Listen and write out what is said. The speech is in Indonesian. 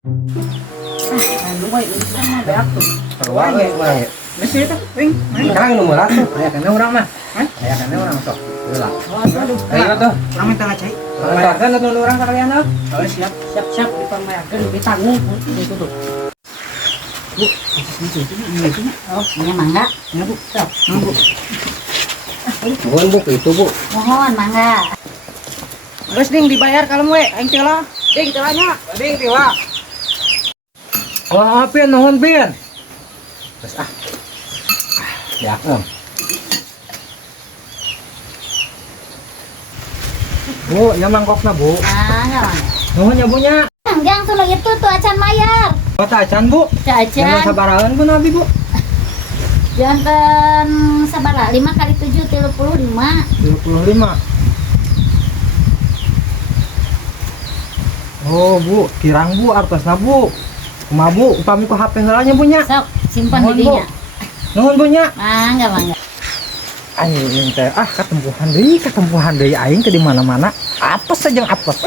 Anu bae bisa mah beak tuh. Wae wae. Masih itu, ring. Sekarang nomor atuh. Aya kana urang mah. Aya kana urang sok. Heula. Aduh, Ayo tuh. urang minta ngacai. Mantarkan atuh urang sakalian. Oh, siap, siap dipameakeun ditanggung itu tuh. Bu, itu Oh, ini mangga. ya Bu. Siap. Bu. Mohon Bu itu Bu. Mohon mangga. Geus ding dibayar kalem we, aing teh lah. Ding telanya. Ding tiwa. Oh, pian nuhun pian. Terus ya, Bu, ya mangkokna Bu. Mangga, mangga. Nuhun ya Bu nya. Jangan tuh itu tuh acan mayar. Oh, tacan Bu. Jangan Acan. sabarahan Bu nabi Bu. Jangan sabaraha 5 kali 7 35. 25. Oh Bu, kirang Bu artosna Bu. Kumaha Bu, upami ku HP heulanya Bu nya. Sok, simpan Nuhun, di dinya. Nuhun Bu nya. Mangga, mangga. Aing teh katempuhan deui aing ke di mana-mana. Apes saja apes.